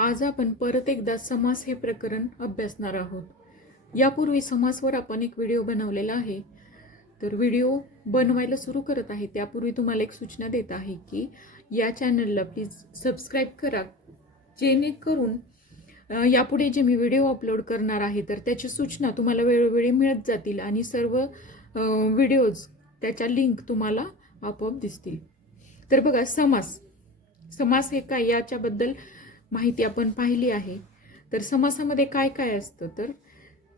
आज आपण परत एकदा समास हे प्रकरण अभ्यासणार आहोत. यापूर्वी समासवर आपण एक व्हिडिओ बनवलेला आहे. तर व्हिडिओ बनवायला सुरू करत आहे त्यापूर्वी तुम्हाला एक सूचना देत आहे की या चॅनलला प्लीज सबस्क्राईब करा, जेणेकरून यापुढे जे मी व्हिडिओ अपलोड करणार आहे तर त्याची सूचना तुम्हाला वेळोवेळी मिळत जातील आणि सर्व व्हिडिओज त्याच्या लिंक तुम्हाला आपोआप दिसतील. तर बघा, समास हे काय याच्याबद्दल माहिती आपण पाहिली आहे. तर समासामध्ये काय काय असतं, तर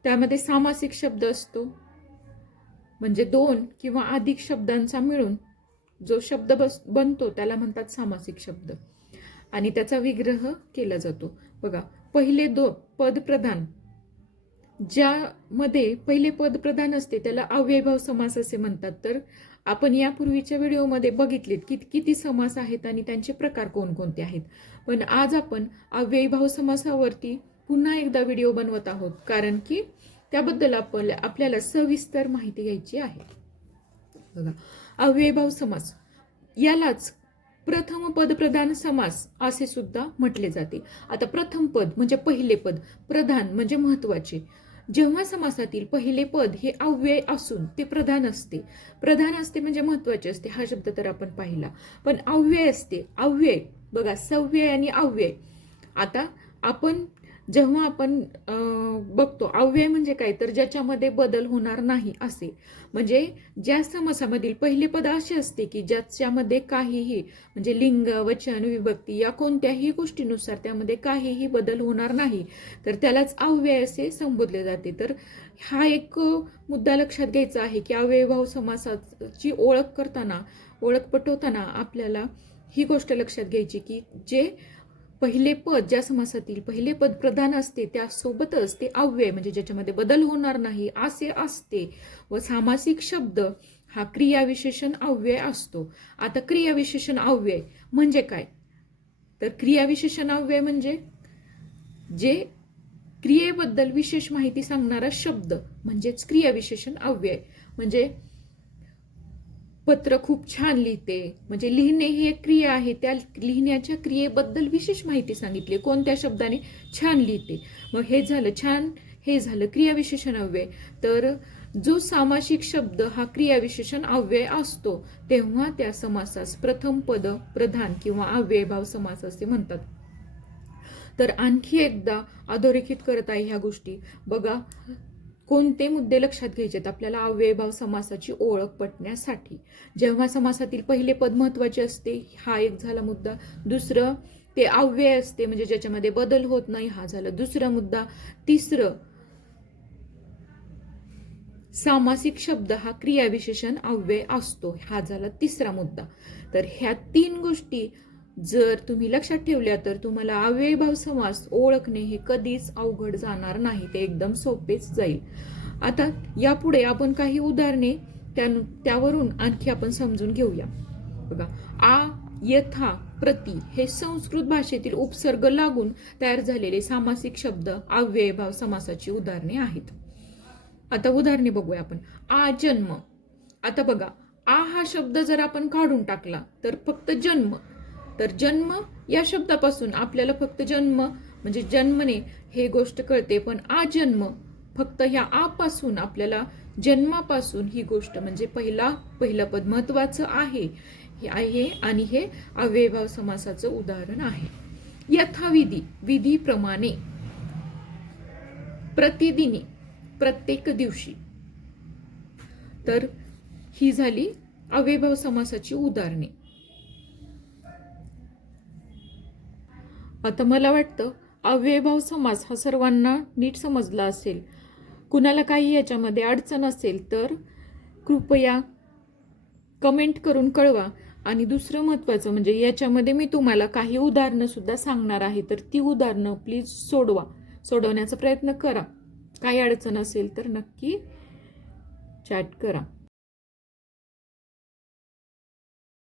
त्यामध्ये सामासिक शब्द असतो, म्हणजे दोन किंवा अधिक शब्दांचा मिळून जो शब्द बनतो त्याला म्हणतात सामासिक शब्द, आणि त्याचा विग्रह केला जातो. बघा, पहिले पद प्रधान, ज्यामध्ये पहिले पद प्रधान असते त्याला अव्ययीभाव समास असे म्हणतात. तर आपण यापूर्वीच्या व्हिडिओमध्ये बघितलेत की किती समास आहेत आणि त्यांचे प्रकार कोणकोणते आहेत. पण आज आपण अव्ययीभाव समासावरती पुन्हा एकदा व्हिडिओ बनवत आहोत, कारण की त्याबद्दल आपल्याला सविस्तर माहिती घ्यायची आहे. बघा, अव्ययीभाव समास यालाच प्रथम पद प्रधान समास असे सुद्धा म्हटले जाते. आता प्रथम पद म्हणजे पहिले पद, प्रधान म्हणजे महत्वाचे. जेव्हा समासातील पहिले पद हे अव्यय असून ते प्रधान असते म्हणजे महत्वाचे असते, हा शब्द तर आपण पाहिला. पण अव्यय असते, अव्यय बघा, सव्यय आणि अव्यय. आता जेव्हा आपण बघतो अव्यय म्हणजे काय, तर ज्याच्यामध्ये बदल होणार नाही असे. म्हणजे ज्या समासामधील पहिले पद असे असते की ज्याच्यामध्ये काहीही म्हणजे लिंग, वचन, विभक्ती या कोणत्याही गोष्टीनुसार त्यामध्ये काहीही बदल होणार नाही, तर त्यालाच अव्यय असे संबोधले जाते. तर हा एक मुद्दा लक्षात घ्यायचा आहे की अव्ययीभाव समासाची ओळख पटवताना आपल्याला ही गोष्ट लक्षात घ्यायची की जे पहिले पद, ज्या समासातील पहिले पद प्रधान असते त्यासोबतच ते अव्यय म्हणजे ज्याच्यामध्ये बदल होणार नाही असे असते. व सामासिक शब्द हा क्रियाविशेषण अव्यय असतो. आता क्रियाविशेषण अव्यय म्हणजे काय, तर क्रियाविशेषण अव्यय म्हणजे जे क्रियेबद्दल विशेष माहिती सांगणारा शब्द म्हणजेच क्रियाविशेषण अव्यय. म्हणजे पत्र खूप छान लिहिते, म्हणजे लिहिणे ही एक क्रिया आहे, त्या लिहिण्याच्या क्रियेबद्दल विशेष माहिती सांगितली, कोणत्या शब्दाने छान लिहिते. मग हे झालं छान, हे झालं क्रियाविशेषण अव्यय. तर जो सामासिक शब्द हा क्रियाविशेषण अव्यय असतो तेव्हा त्या समासास प्रथम पद प्रधान किंवा अव्ययीभाव समास असे म्हणतात. तर आणखी एकदा अधोरेखित करत आहे ह्या गोष्टी. बघा, कोणते मुद्दे लक्षात घ्यायचेत आपल्याला अव्ययीभाव समासाची ओळख पटण्यासाठी. जेव्हा समासातील पहिले पद महत्वाचे असते, हा एक झाला मुद्दा. दुसरं, ते अव्यय असते म्हणजे ज्याच्यामध्ये बदल होत नाही, हा झाला दुसरा मुद्दा. तिसरं, सामासिक शब्द हा क्रियाविशेषण अव्यय असतो, हा झाला तिसरा मुद्दा. तर ह्या तीन गोष्टी जर तुम्ही लक्षात ठेवल्या तर तुम्हाला अव्ययीभाव समास ओळखणे हे कधीच अवघड जाणार नाही, ते एकदम सोपेच जाईल. आता यापुढे आपण काही उदाहरणे त्यावरून आणखी आपण समजून घेऊया. बघा, आ, यथा, प्रति हे संस्कृत भाषेतील उपसर्ग लागून तयार झालेले सामासिक शब्द अव्ययीभाव समासाची उदाहरणे आहेत. आता उदाहरणे बघूया आपण. आ, जन्म. आता बघा, आ हा शब्द जर आपण काढून टाकला तर फक्त जन्म. तर जन्म या शब्दापासून आपल्याला फक्त जन्म म्हणजे जन्मने हे गोष्ट कळते, पण आजन्म फक्त ह्या आ पासून आपल्याला जन्मापासून ही गोष्ट म्हणजे पहिलं पद महत्वाचं आहे आणि हे अव्ययीभाव समासाचं उदाहरण आहे. यथाविधी, विधीप्रमाणे. प्रतिदिनी, प्रत्येक दिवशी. तर ही झाली अव्ययीभाव समासाची उदाहरणे. आता मला वाटतं अव्ययीभाव समास हा सर्वांना नीट समजला असेल. कुणाला काही याच्यामध्ये अडचण असेल तर कृपया कमेंट करून कळवा. आणि दुसरं महत्त्वाचं म्हणजे याच्यामध्ये मी तुम्हाला काही उदाहरणं सुद्धा सांगणार आहे, तर ती उदाहरणं प्लीज सोडवण्याचा प्रयत्न करा. काही अडचण असेल तर नक्की चॅट करा.